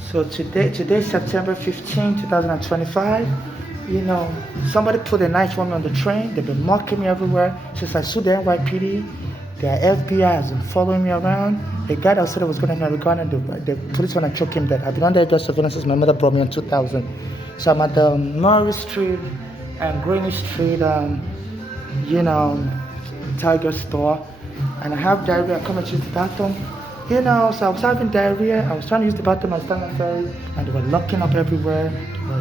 So today's September 15, 2025. You know, somebody put a nice woman on the train. They've been mocking me everywhere since I sued the NYPD. The FBI has been following me around. The guy that said I was going to have gun and the police went and choke him dead. I've been under FBI surveillance since my mother brought me in 2000. So I'm at the Murray Street and Greenwich Street, you know, Tiger store, and I have diarrhea. I come and use the bathroom. So I was having diarrhea. I was trying to use the bathroom at Stanley Ferry, and they were locking up everywhere.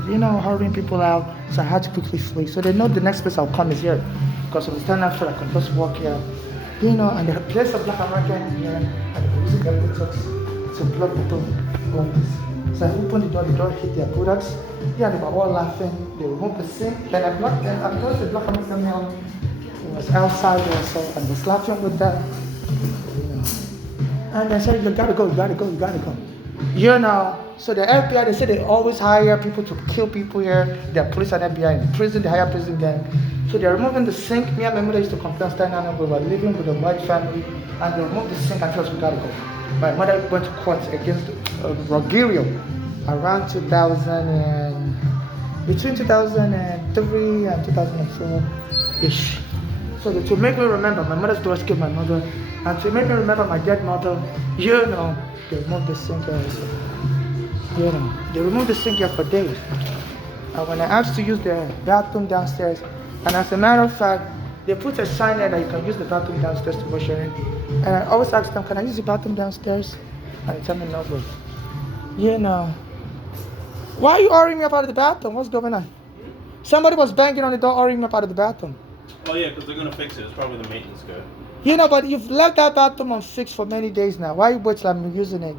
They were, hurrying people out. So I had to quickly flee. So they know the next place I'll come is here, because from Stanley Ferry I can just walk here. And the place of Black American here, and they were using their products to block the door like this. So I opened the door hit their products. Yeah, they were all laughing. They removed the sink. Then I blocked them. I closed the Black American male. He was outside also and was laughing with them. And they said, you gotta go. So the FBI, they say they always hire people to kill people here. They're police and FBI in prison, they hire prison gang. So they're removing the sink. Me and my mother used to complain, we were living with a white family, and they removed the sink and told us we gotta go. My mother went to court against Rogerio around 2000 and between 2003 and 2004-ish. So to make me remember, my mother's daughter killed my mother, and to make me remember my dead mother, they removed the sink here also. They removed the sink here for days. And when I asked to use the bathroom downstairs, and as a matter of fact, they put a sign there that you can use the bathroom downstairs to wash your hands. And I always ask them, can I use the bathroom downstairs? And they tell me no, but why are you ordering me up out of the bathroom? What's going on? Somebody was banging on the door, ordering me up out of the bathroom. Oh yeah, because they're going to fix it. It's probably the maintenance guy. But you've left that bathroom unfixed for many days now. Why you wait till I'm using it?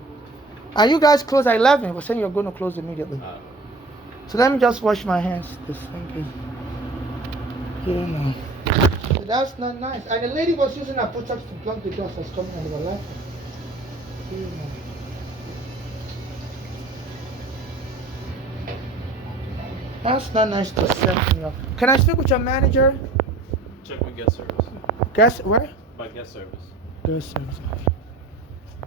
And you guys close at 11. We're saying you're going to close immediately. So let me just wash my hands. This thing is, So that's not nice. And the lady was using her buttocks to block the door. So I was coming and they were laughing. That's not nice to set me up. Can I speak with your manager? Check with guest service. Guest where? By guest service. Guest service.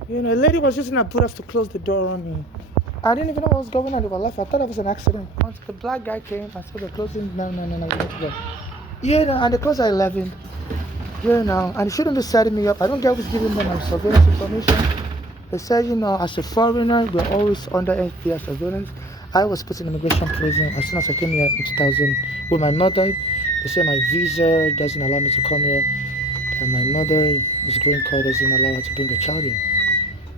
The lady was using her buttocks to close the door on me. I didn't even know what was going on. They were laughing. I thought it was an accident. Once the black guy came and said they're closing. No. And they closed at 11. And they shouldn't be setting me up. I don't get who's giving them my surveillance information. They said, as a foreigner, we're always under FBI surveillance. I was put in immigration prison as soon as I came here in 2000 with my mother. They said my visa doesn't allow me to come here. And my mother's green card doesn't allow her to bring a child here.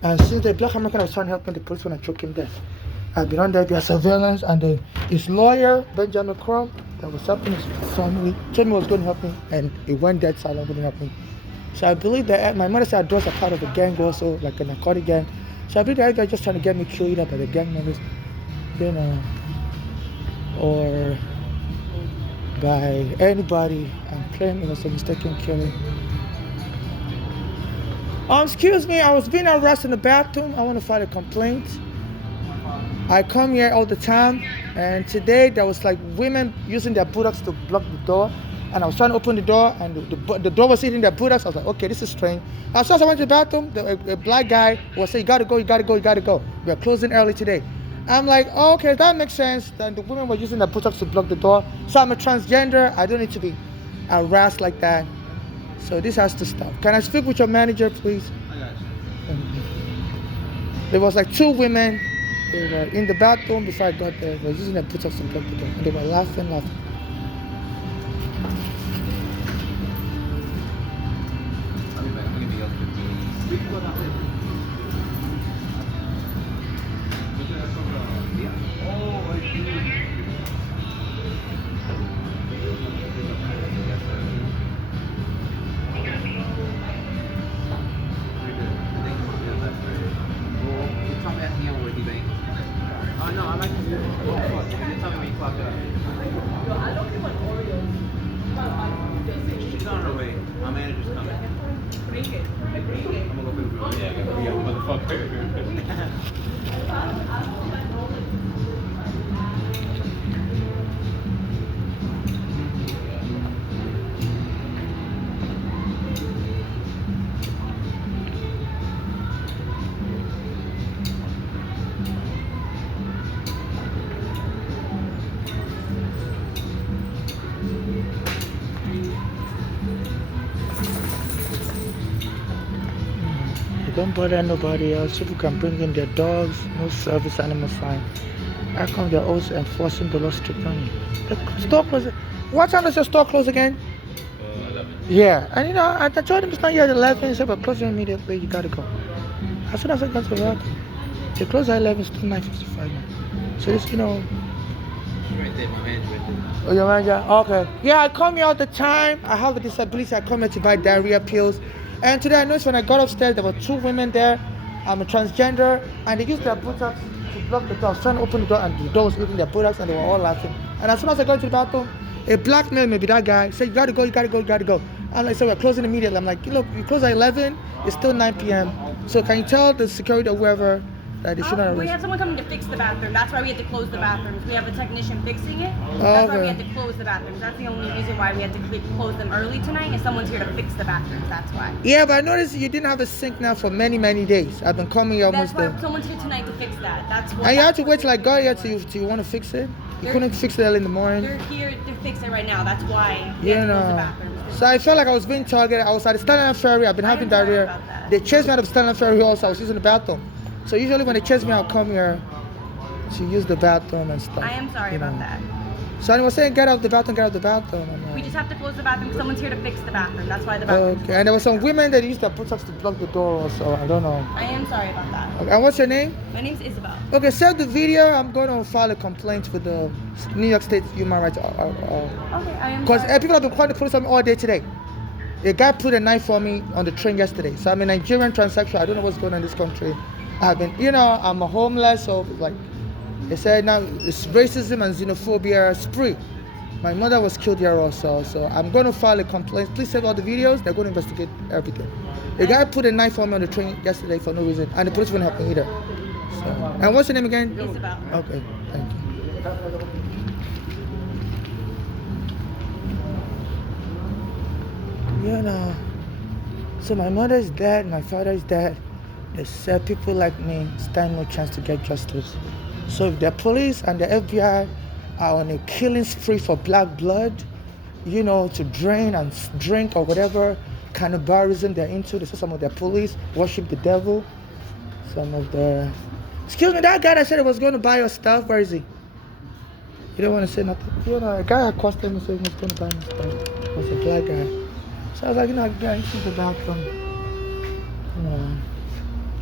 And since the Black American was trying to help me, the police went and choke him dead. I've been under their surveillance, and his lawyer, Benjamin Crump, that was helping his family, told me he was going to help me, and he went dead silent, wouldn't help me. So I believe that my mother said her daughters are part of a gang also, like a narcotic gang. So I believe that guy just trying to get me killed by the gang members, or by anybody. I'm claiming it was a mistaken killing. Excuse me, I was being arrested in the bathroom. I want to file a complaint. I come here all the time, and today there was like women using their buttocks to block the door, and I was trying to open the door, and the door was hitting their buttocks. I was like, okay, this is strange. As soon as I went to the bathroom, a black guy was saying, you gotta go. We're closing early today. I'm like, oh, okay, that makes sense. Then the women were using their buttocks to block the door. So I'm a transgender. I don't need to be harassed like that. So this has to stop. Can I speak with your manager, please? I got you. There was like two women. They were in the bathroom before I got there. They were using their buttocks to block the door. And they were laughing. Let me get the other. We can go that way. No, I like to do it. You can tell me when you clock up. I don't want Oreos. She's on her way. My manager's coming. Bring it. I'm gonna go for the food. Yeah, I'm gonna be a motherfucker. Don't bother nobody else. People can bring in their dogs, no service animal sign. How come they're also enforcing the law strictly on you? The store closes. What time does your store close again? 11. Yeah, and you know, I told him it's not yet 11. He said, but closing immediately, you gotta go. As soon as I got to work, they close at 11, it's still 9:55 now. So this, you know. Right there, my man's right there. Oh, your manager? Okay. Yeah, I come here all the time. I have a disability. I come here to buy diarrhea pills. And today I noticed when I got upstairs, there were two women there. I'm a transgender, and they used their buttocks to block the door. I was trying to open the door, and the door was opening their buttocks, and they were all laughing. And as soon as I got into the bathroom, a black male, maybe that guy, said, you gotta go, you gotta go, you gotta go. I'm like, so we're closing immediately. I'm like, look, you close at 11, it's still 9 p.m. So can you tell the security or whoever that they should not We arrest? had someone coming to fix the bathroom. That's why we had to close the bathrooms. We have a technician fixing it. That's why we had to close the bathrooms. That's the only reason why we had to close them early tonight. Is someone's here to fix the bathrooms. That's why. Yeah, but I noticed you didn't have a sink now for many, many days. I've been coming here That's almost why there. someone's here tonight to fix that. That's what. And you had to wait till I got here till you want to fix it? You couldn't fix it early in the morning? They're here to fix it right now. That's why we You had to close the know. bathrooms. So I felt like I was being targeted. I was at the Stanley Ferry. I've been having sorry diarrhea. about that. They chased me out of Stanley Ferry also. I was using the bathroom. So usually when they chase me, I'll come here to use the bathroom and stuff. I am sorry you about know. that. So I was saying, get out of the bathroom, get out of the bathroom. And, We just have to close the bathroom. Someone's here to fix the bathroom. That's why the bathroom. okay, and there were some women that used their buttocks to block the door also. I don't know. I am sorry about that. Okay, and what's your name? My name's Isabel. Okay, save the video. I'm going to file a complaint with the New York State Human Rights. Okay, I am. Because sorry. people have been calling the police on me all day today. A guy put a knife on me on the train yesterday. So I'm a Nigerian transsexual. I don't know what's going on in this country. I've been, you know, I'm a homeless. So like, they said now it's racism and xenophobia spree. My mother was killed here also. So I'm going to file a complaint. Please save all the videos. They're going to investigate everything. A guy put a knife on me on the train yesterday for no reason. And the police wouldn't help me either. So, and what's your name again? Isabel. Okay, thank you. You know, so my mother is dead, my father is dead. They said people like me stand no chance to get justice. So if the police and the FBI are on a killing spree for black blood, you know, to drain and drink or whatever cannibalism they're into, they say some of their police worship the devil. Some of the... Excuse me, that guy that said he was going to buy your stuff, where is he? You don't want to say nothing? You know, a guy accosted me and said he was going to buy my stuff. It was a black guy. So I was like, you know, guy, this is the bathroom. You know,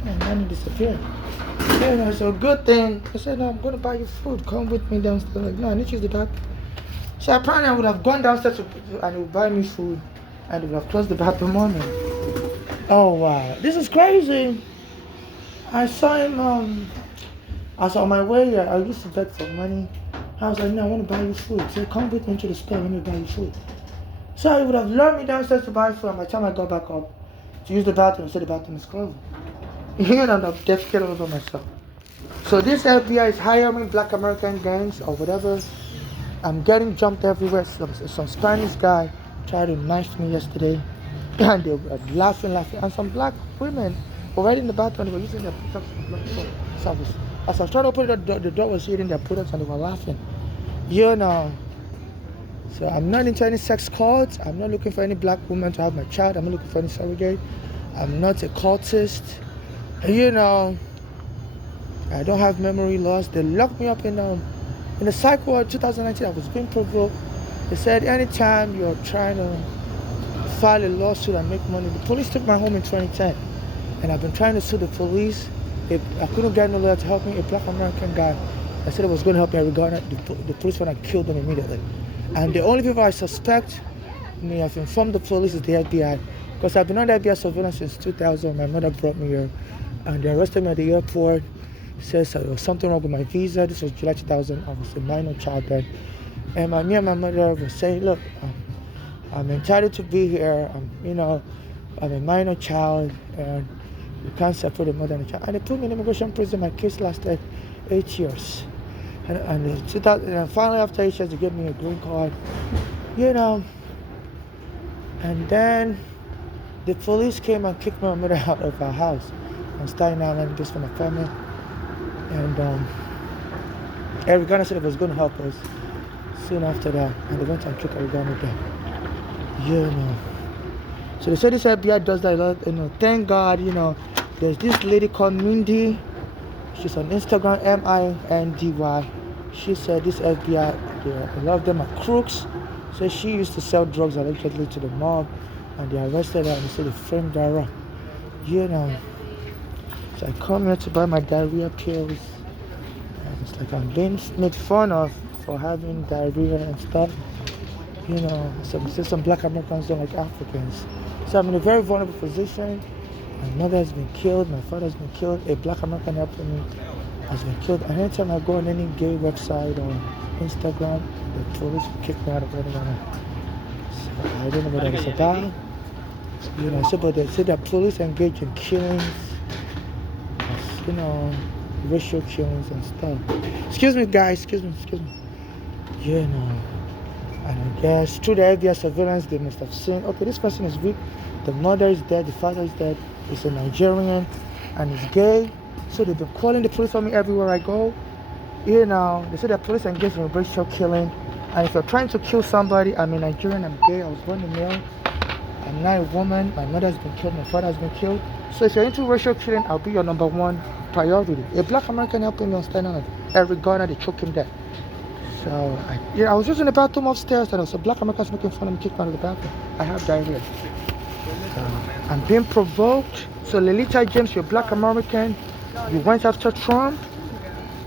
and money disappeared. You know, so good thing. I said, no, I'm going to buy you food. Come with me downstairs. Like, no, I need to use the bathroom. So apparently I would have gone downstairs and he would buy me food and he would have closed the bathroom on me. Oh, wow. This is crazy. I saw him, I was on my way here. I used to beg for money. I was like, no, I want to buy you food. He said, come with me to the store. Let me buy you food. So he would have lured me downstairs to buy food. And by the time I got back up to use the bathroom, he said the bathroom is closed. You know, I'm defecated over myself. So this FBI is hiring black American gangs or whatever. I'm getting jumped everywhere. Some Spanish guy tried to knife me yesterday. And they were laughing. And some black women were right in the bathroom. They were using their products to block the service. As I was trying to open the door was hitting their products and they were laughing. You know. So I'm not into any sex cults. I'm not looking for any black woman to have my child. I'm not looking for any surrogate. I'm not a cultist. You know, I don't have memory loss. They locked me up in the psych ward 2019. I was being provoked. They said anytime you're trying to file a lawsuit and make money. The police took my home in 2010. And I've been trying to sue the police. I couldn't get no lawyer to help me. A black American guy, I said it was going to help me. I regarded the police went and killed them immediately. And the only people I suspect may have informed the police is the FBI. Because I've been on the FBI surveillance since 2000. My mother brought me here. And they arrested me at the airport. Says there was something wrong with my visa. This was July 2000. I was a minor child then. And me and my mother were saying, look, I'm entitled to be here. I'm a minor child. And you can't separate a mother and a child. And they put me in immigration prison. My case lasted 8 years. And finally, after 8 years, they gave me a green card, you know. And then the police came and kicked my mother out of our house on Staten Island, just for my family. And Eric Garner said it was going to help us soon after that. And they went and took Eric Garner down, you know. So they said this FBI does that a lot, you know. Thank God, you know, There's this lady called Mindy. She's on Instagram, Mindy. She said this FBI, a lot of them are crooks. So she used to sell drugs allegedly to the mob, and they arrested her and they said they framed her up. You know. So I come here to buy my diarrhea pills. And it's like I'm being made fun of for having diarrhea and stuff. You know, some black Americans don't like Africans. So I'm in a very vulnerable position. My mother has been killed, my father has been killed, a black American helping me has been killed. And anytime I go on any gay website or Instagram, the police will kick me out of anyone. So I don't know what that is about. You know, so but they say that police engage in killings, you know, racial killings and stuff. Excuse me guys, excuse me. You know. And I guess through the FBI surveillance they must have seen, okay, this person is weak, the mother is dead, the father is dead, he's a Nigerian and he's gay. So they've been calling the police on me everywhere I go. You know, they say that police engage in racial killing. And if you're trying to kill somebody, I'm a Nigerian, I'm gay, I was born a male, I'm not a woman, my mother has been killed, my father has been killed. So if you're into racial killing, I'll be your number one priority. A black American helping me on Staten Island, Eric Garner, they choke him dead. So I was just in the bathroom upstairs and there was a black American making fun of me, kicked me out of the bathroom. I have diarrhea. I'm being provoked. So Lolita James, you're black American, you went after Trump,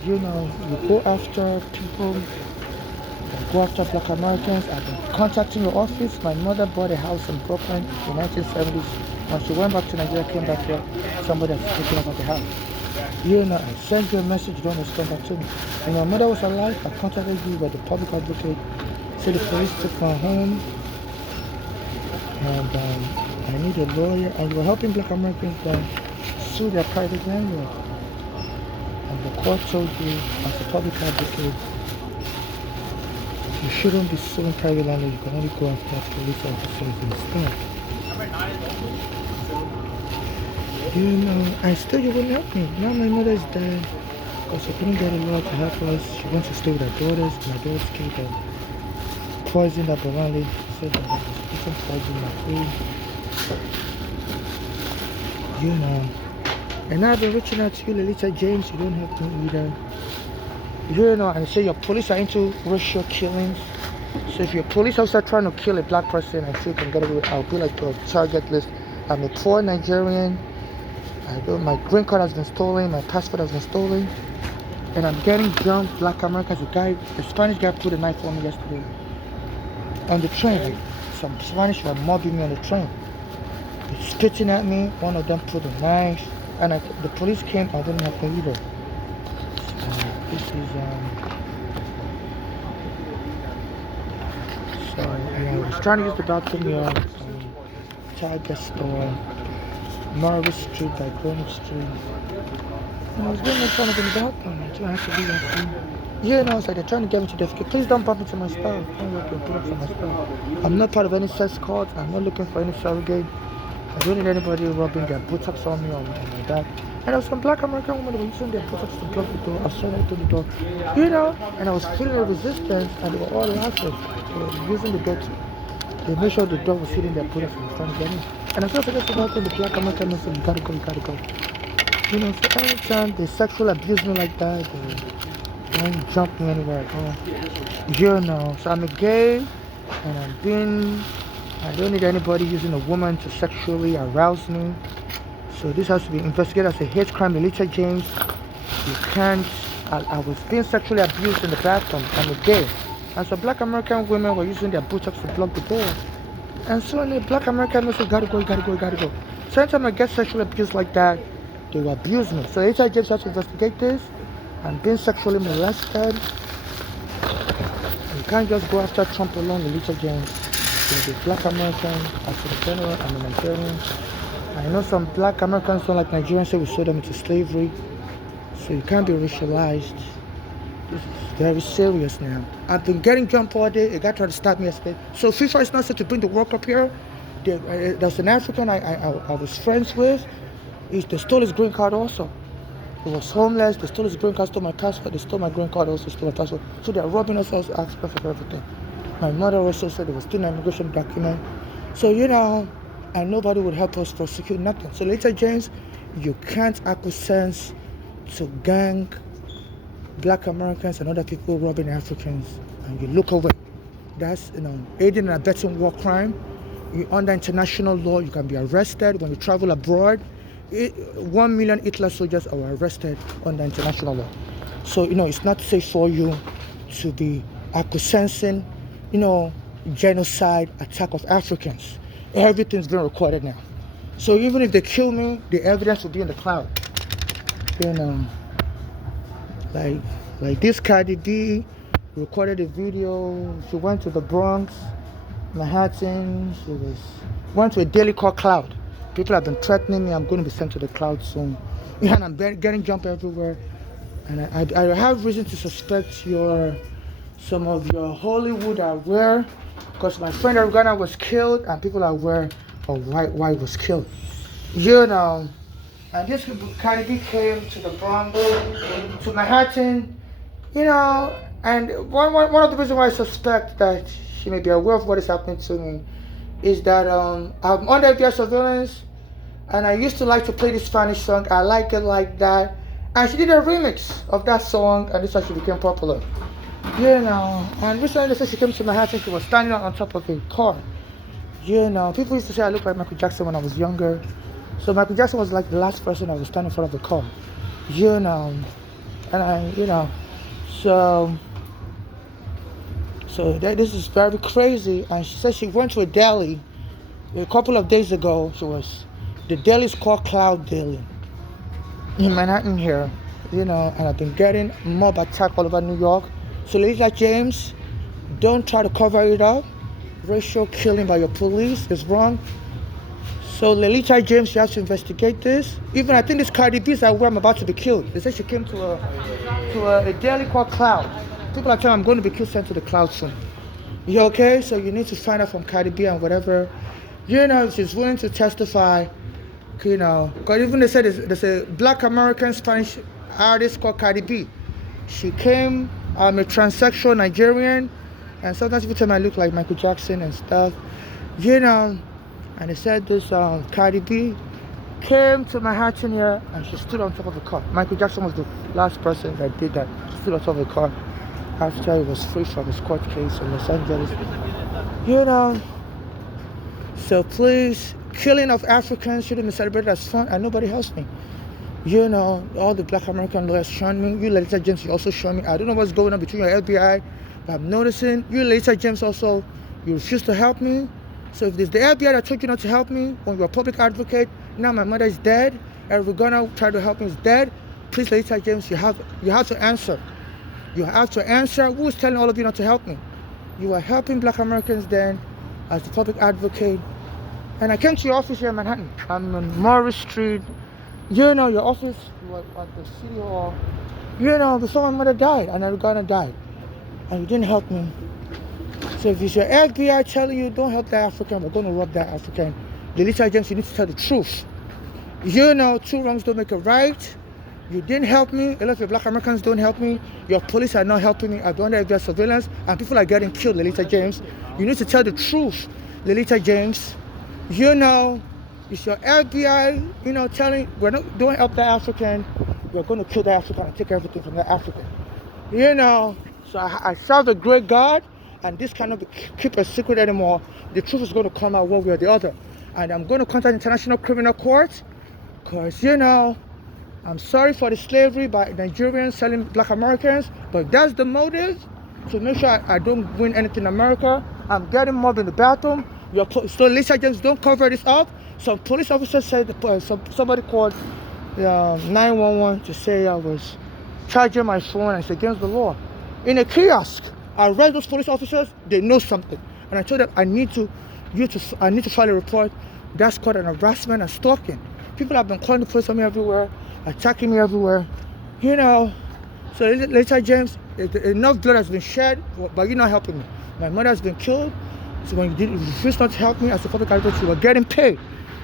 you know, you go after people, you go after black Americans. I've been contacting your office. My mother bought a house in Brooklyn in the 1970s. When she went back to Nigeria, came back here, somebody was speaking about the house. You know, I sent you a message, you don't respond back to me. When my mother was alive, I contacted you by the public advocate, said the police took my home, and I need a lawyer, and you were helping black Americans sue their private landlord. And the court told you, as a public advocate, you shouldn't be suing private landlords, you can only go after police officers instead. You know, and still you wouldn't help me. Now my mother is dead because I couldn't get a lawyer to help us. She wants to stay with her daughters. My daughter's kid poisoned her Bolali. She said that there was putting poison in my food. You know. And now I've been reaching out to you, Lolita James. You don't help me either. You know, and say your police are into racial killings. So if your police officer trying to kill a black person and see if you can get away, I'll be like your target list. I'm a poor Nigerian. My green card has been stolen, my passport has been stolen, and I'm getting jumped. Black Americans, a Spanish guy put a knife on me yesterday on the train. Some Spanish were mobbing me on the train. They're spitting at me. One of them put a knife, and the police came. I didn't have to either. So this is so I was trying to use the bathroom here. Target store. Norwich Street by Greenwich Street. And I was being made fun of in the bathroom. I don't have to do that. Yeah, no, I was like, they're trying to get me to defecate. Please don't bump into my stuff. I'm not looking for my stuff. I'm not part of any sex cult. I'm not looking for any surrogate. I don't need anybody rubbing their buttocks on me or like that. And there was some black American women who were using their buttocks to block the door. I saw right through the door. You know, and I was feeling a resistance and they were all laughing. They were using the door to. They made sure the dog was hitting their buttocks and was trying to get in. And I started to talk to the black American and said, you gotta go. You know, so anytime they sexually abuse me like that, they don't jump me anywhere I go. You know, so I'm a gay, and I don't need anybody using a woman to sexually arouse me. So this has to be investigated as a hate crime. Lolita James, you can't, I was being sexually abused in the bathroom. I'm a gay. And so black American women were using their buttocks to block the door. And so in the black American women said, gotta go. So anytime I get sexually abused like that, they will abuse me. So Lolita James has to investigate this. I'm being sexually molested. You can't just go after Trump alone, Lolita James. You're the black American, as a general, I'm a Nigerian. I know some black Americans don't like Nigerians, so we sold them into slavery. So you can't be racialized. This is very serious now. I've been getting jumped all day. A guy tried to stop me yesterday. So FIFA is not said to bring the World Cup here. There's an African I was friends with. They stole his green card also. He was homeless. They stole his green card, stole my passport. They stole my green card also, stole my passport. So they're robbing us as Africa for everything. My mother also said there was still an immigration document. So, you know, and nobody would help us prosecute nothing. So Lolita James, you can't acquiesce to gang black Americans and other people robbing Africans, and you look away. That's aiding and abetting war crime. You under international law, you can be arrested when you travel abroad. 1 million Hitler soldiers are arrested under international law. So it's not safe for you to be acquiescing, genocide, attack of Africans. Everything's being recorded now. So even if they kill me, the evidence will be in the cloud. Like this Cardi B recorded a video. She went to the Bronx, Manhattan. Went to a daily called Cloud. People have been threatening me. I'm going to be sent to the cloud soon. And I'm getting jumped everywhere. And I have reason to suspect some of your Hollywood are aware, because my friend Ariana was killed, and people are aware of why he was killed. And this Cardi B came to the Bronx, to Manhattan, and one of the reasons why I suspect that she may be aware of what is happening to me is that I'm under FBI surveillance, and I used to like to play this Spanish song. I like it like that. And she did a remix of that song, and this is how she became popular. And recently they said she came to Manhattan, she was standing on top of a car. People used to say I look like Michael Jackson when I was younger. So Michael Jackson was like the last person that was standing in front of the car. This is very crazy. And she said she went to a deli a couple of days ago. The deli is called Cloud Deli in Manhattan here, and I've been getting mob attack all over New York. So Letitia James, don't try to cover it up. Racial killing by your police is wrong. So Letitia James, you have to investigate this. Even I think this Cardi B is where I'm about to be killed. They said she came to a deli called Cloud. People are telling me I'm going to be killed, sent to the cloud soon. You okay? So you need to find out from Cardi B and whatever. If she's willing to testify. Because even they said there's a black American Spanish artist called Cardi B. She came, I'm a transsexual Nigerian, and sometimes people tell me I look like Michael Jackson and stuff. And they said this Cardi B came to Manhattan here, and she stood on top of a car. Michael Jackson was the last person that did that. She stood on top of a car after he was free from his court case in Los Angeles. So please, killing of Africans shouldn't be celebrated as fun, and nobody helps me. All the black American lawyers shun me. You, Letitia James, you also shun me. I don't know what's going on between your FBI, but I'm noticing you, Letitia James, also, you refuse to help me. So if there's the FBI that told you not to help me when you're a public advocate, now my mother is dead, and we're gonna try to help me is dead, please, Letitia James, you have to answer. You have to answer. Who is telling all of you not to help me? You are helping black Americans then as the public advocate. And I came to your office here in Manhattan. I'm on Morris Street. Your office was at the City Hall. Before my mother died, and Ariana died. And you didn't help me. So if it's your FBI telling you don't help that African, we're going to rob that African, Letitia James, you need to tell the truth. Two wrongs don't make a right. You didn't help me. A lot of your black Americans don't help me. Your police are not helping me. I've been under FBI surveillance, and people are getting killed, Letitia James. You need to tell the truth, Letitia James. It's your FBI, telling don't help that African. We're going to kill that African and take everything from that African. So I serve a great God, and this cannot be kept a secret anymore. The truth is going to come out one way or the other. And I'm going to contact International Criminal Court, because, I'm sorry for the slavery by Nigerians selling black Americans, but if that's the motive, to make sure I don't win anything in America, I'm getting mobbed in the bathroom. So Letitia James, don't cover this up. Some police officer said somebody called 911 to say I was charging my phone, and it's against the law. In a kiosk, I read those police officers, they know something. And I told them I need to file a report. That's called an harassment and stalking. People have been calling the police on me everywhere, attacking me everywhere. So Letitia James, enough blood has been shed, but you're not helping me. My mother has been killed. So when you refuse not to help me as a public advocate, you were getting paid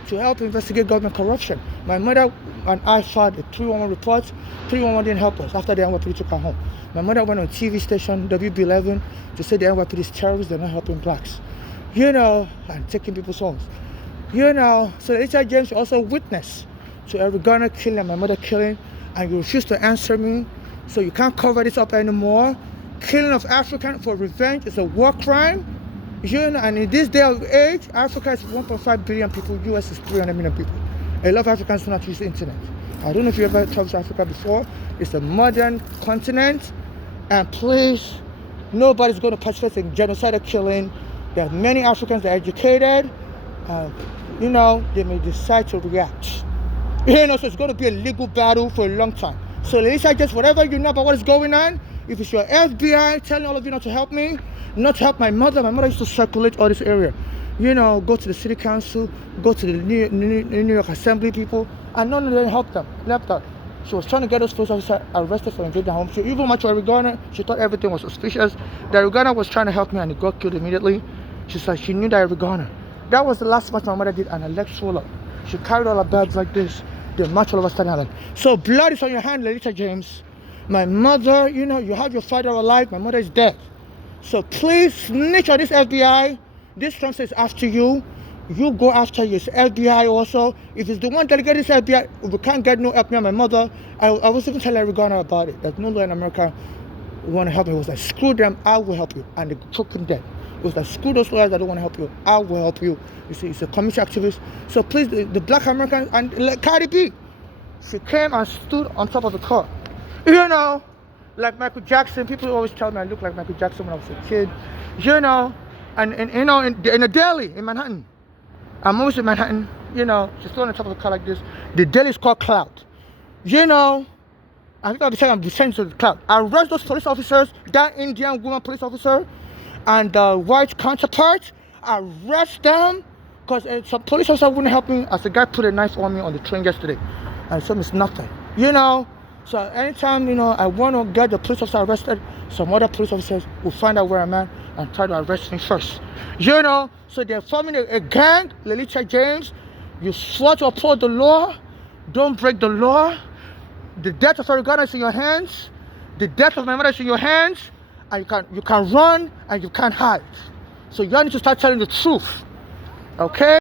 to help investigate government corruption. My mother and I filed a 311 report. 311 didn't help us after the NYPD took her home. My mother went on TV station WB11 to say the NYPD is terrorists, they're not helping blacks. And taking people's homes. So Letitia James also witnessed to Eric Garner killing and my mother killing, and you refuse to answer me, so you can't cover this up anymore. Killing of Africans for revenge is a war crime. You know, and in this day of age, Africa is 1.5 billion people, US is 300 million people. A lot of Africans do not use the internet. I don't know if you ever traveled to Africa before. It's a modern continent, and please, nobody's going to participate in genocidal killing. There are many Africans that are educated, you know, they may decide to react. You know, so it's going to be a legal battle for a long time. So Letitia, just whatever you know about what is going on, if it's your FBI telling all of you not to help me, not to help my mother used to circulate all this area. You know, go to the city council, go to the New York Assembly people, and none of them helped them, left her. She was trying to get those police officers arrested for invading her home. She even went to Eric Garner. She thought everything was suspicious. The Eric Garner was trying to help me, and he got killed immediately. She said she knew that Eric Garner. That was the last match my mother did, and her leg swelled up. She carried all her bags like this. The match all over Staten Island. So blood is on your hand, Letitia James. My mother, you know, you have your father alive. My mother is dead. So please snitch on this FBI. This Trump says after you. You go after your FBI also. If it's the one delegated this FBI, we can't get no help me and my mother. I was even telling Eric Garner about it. There's no lawyer in America who want to help me. It was like, screw them, I will help you. And they took him dead. It was like, screw those lawyers that don't want to help you. I will help you. You see, it's a community activist. So please, the black Americans, and like Cardi B, she came and stood on top of the car. You know, like Michael Jackson. People always tell me I look like Michael Jackson when I was a kid. You know, and you know, in a deli in Manhattan. I'm always in Manhattan. You know, she stood on the top of the car like this. The deli is called Cloud. You know, I think I'll be saying I'm descending to the Cloud. Arrest those police officers, that Indian woman police officer, and the white counterpart. Arrest them, because some police officer wouldn't help me as the guy put a knife on me on the train yesterday, and some is nothing. You know, so anytime, you know, I want to get the police officer arrested, some other police officers will find out where I'm at and try to arrest me first. You know, so they're forming a gang. Letitia James, you swore to uphold the law. Don't break the law. The death of Eric Garner is in your hands. The death of my mother is in your hands. And you can run and you can't hide. So you all need to start telling the truth. Okay?